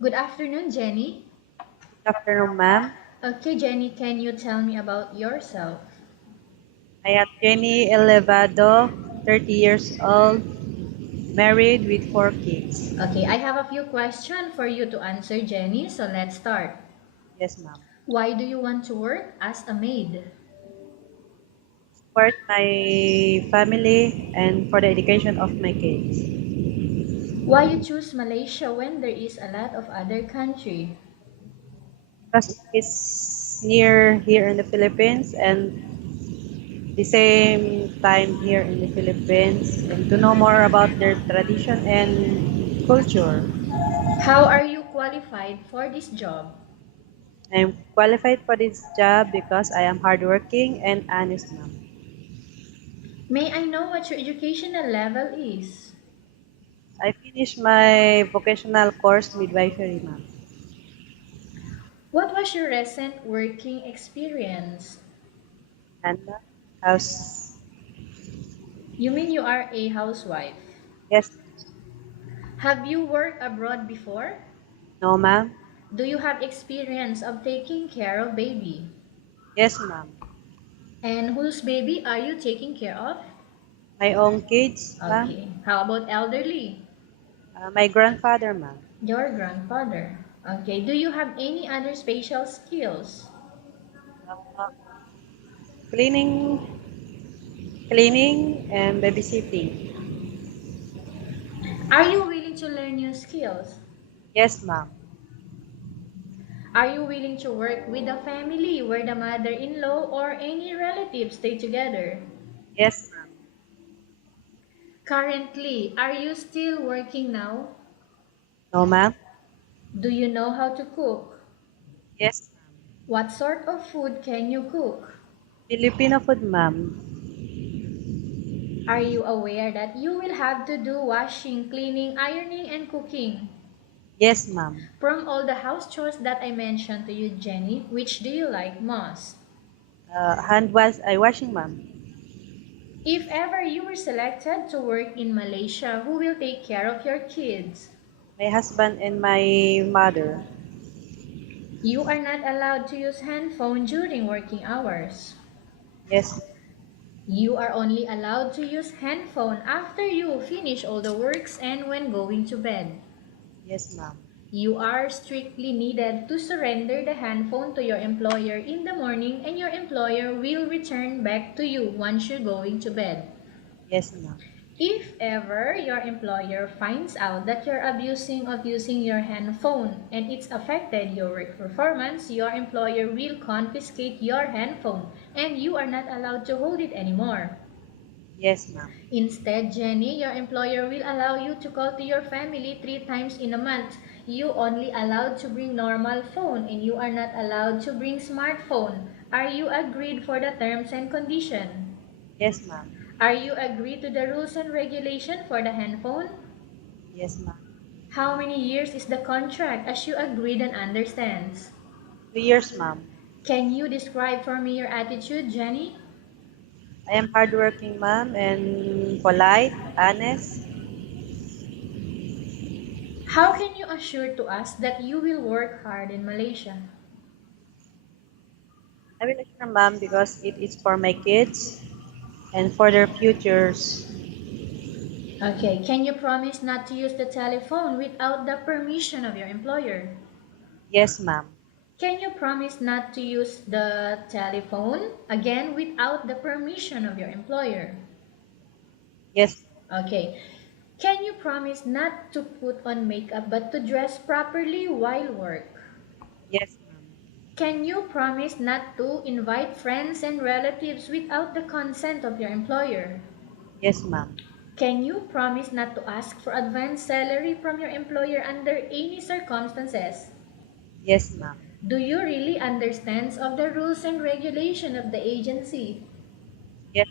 Good afternoon, Jenny. Good afternoon, ma'am. Okay, Jenny, can you tell me about yourself? I am Jenny Elevado, 30 years old, married with 4 kids. Okay, I have a few questions for you to answer, Jenny, so let's start. Yes, ma'am. Why do you want to work as a maid? Support my family and for the education of my kids. Why you choose Malaysia when there is a lot of other country? Because it's near here in the Philippines and the same time here in the Philippines and to know more about their tradition and culture. How are you qualified for this job? I'm qualified for this job because I am hardworking and honest, ma'am. May I know what your educational level is? I finished my vocational course midwifery, ma'am. What was your recent working experience? And house, You mean you are a housewife? yes, Have you worked abroad before? no, ma'am, Do you have experience of taking care of baby? yes, ma'am. And whose baby are you taking care of? My own kids, ma'am. Okay. How about elderly? My grandfather, ma'am. Your grandfather. Okay. Do you have any other special skills? Uh, cleaning, cleaning and babysitting. Are you willing to learn new skills? Yes, ma'am. Are you willing to work with a family where the mother-in-law or any relatives stay together? Yes, ma'am. Currently, are you still working now? No, ma'am. Do you know how to cook? Yes, ma'am. What sort of food can you cook? Filipino food, ma'am. Are you aware that you will have to do washing, cleaning, ironing, and cooking? Yes, ma'am. From all the house chores that I mentioned to you, Jenny, which do you like most? Hand wash, I washing, ma'am. If ever you were selected to work in Malaysia, who will take care of your kids? My husband and my mother. You are not allowed to use handphone during working hours. Yes, You are only allowed to use handphone after you finish all the works and when going to bed. yes, ma'am. You are strictly needed to surrender the handphone to your employer in the morning and your employer will return back to you once you're going to bed. Yes, ma'am. If ever your employer finds out that you're abusing of using your handphone and it's affected your work performance, your employer will confiscate your handphone and you are not allowed to hold it anymore. Yes, ma'am. Instead, Jenny, your employer will allow you to call to your family 3 times in a month. You only allowed to bring normal phone and you are not allowed to bring smartphone. Are you agreed for the terms and condition? Yes, ma'am. Are you agreed to the rules and regulation for the handphone? Yes, ma'am. How many years is the contract as you agreed and understands? 2 years, ma'am. Can you describe for me your attitude, Jenny? I am hardworking, ma'am, and polite, honest. How can you assure to us that you will work hard in Malaysia? I will assure, ma'am, because it is for my kids and for their futures. Okay, can you promise not to use the telephone without the permission of your employer? Yes, ma'am. Can you promise not to use the telephone again without the permission of your employer? Yes, Okay. Can you promise not to put on makeup but to dress properly while work? yes, ma'am. Can you promise not to invite friends and relatives without the consent of your employer? Yes, ma'am. Can you promise not to ask for advance salary from your employer under any circumstances? Yes, ma'am. Do you really understand of the rules and regulation of the agency? Yes,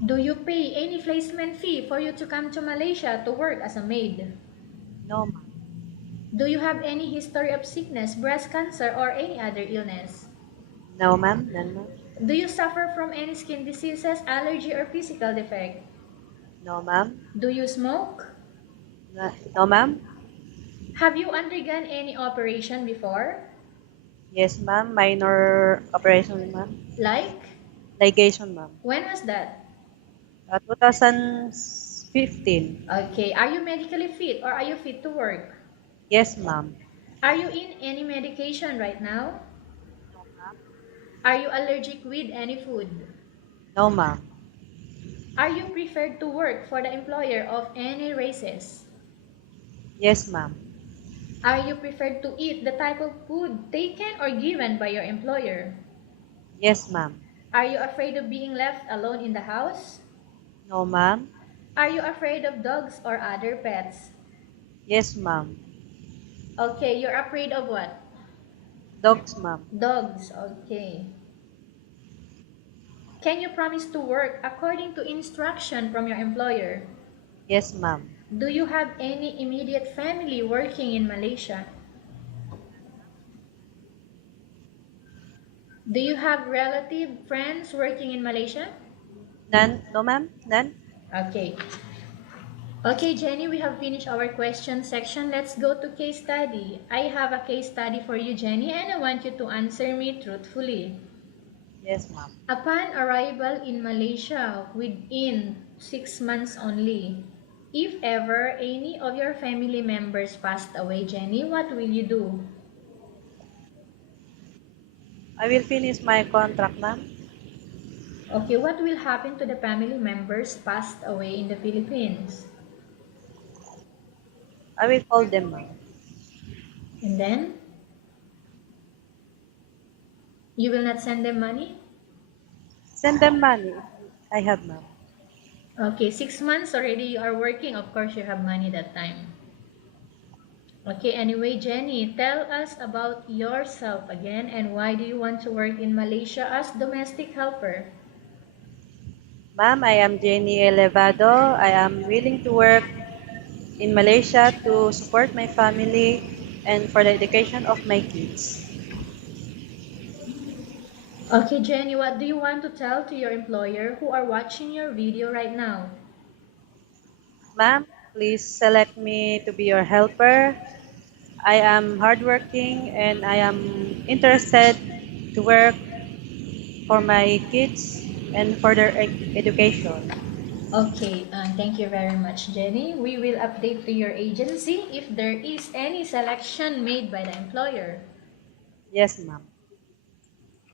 Do you pay any placement fee for you to come to Malaysia to work as a maid? no, ma'am. Do you have any history of sickness, breast cancer, or any other illness? No, ma'am. None, ma'am. Do you suffer from any skin diseases, allergy, or physical defect? No, ma'am. Do you smoke? No, no, ma'am. Have you undergone any operation before? Yes, ma'am. Minor operation, ma'am. Like? Ligation, ma'am. When was that? 2015. Okay, are you medically fit or are you fit to work? Yes, ma'am. Are you in any medication right now? No, ma'am. Are you allergic with any food? No, ma'am. Are you preferred to work for the employer of any races? Yes, ma'am. Are you preferred to eat the type of food taken or given by your employer? Yes, ma'am. Are you afraid of being left alone in the house? No, ma'am. Are you afraid of dogs or other pets? Yes, ma'am. Okay, you're afraid of what? Dogs, ma'am. Dogs, okay. Can you promise to work according to instruction from your employer? Yes, ma'am. Do you have any immediate family working in Malaysia? Do you have relative friends working in Malaysia? None? No, ma'am. None? Okay. Okay, Jenny, we have finished our question section. Let's go to case study. I have a case study for you, Jenny, and I want you to answer me truthfully. Yes, ma'am. Upon arrival in Malaysia within 6 months only, if ever any of your family members passed away, Jenny, what will you do? I will finish my contract, ma'am. Okay, what will happen to the family members passed away in the Philippines? I will call them, ma'am. And then, you will not send them money? Send them money. I have, ma'am. Okay, 6 months already you are working. Of course, you have money that time. Okay, anyway, Jenny, tell us about yourself again and why do you want to work in Malaysia as domestic helper? Ma'am, I am Jenny Elevado. I am willing to work in Malaysia to support my family and for the education of my kids. Okay, Jenny, what do you want to tell to your employer who are watching your video right now? Ma'am, please select me to be your helper. I am hardworking and I am interested to work for my kids and for their education. Okay, thank you very much, Jenny. We will update to your agency if there is any selection made by the employer. Yes, ma'am.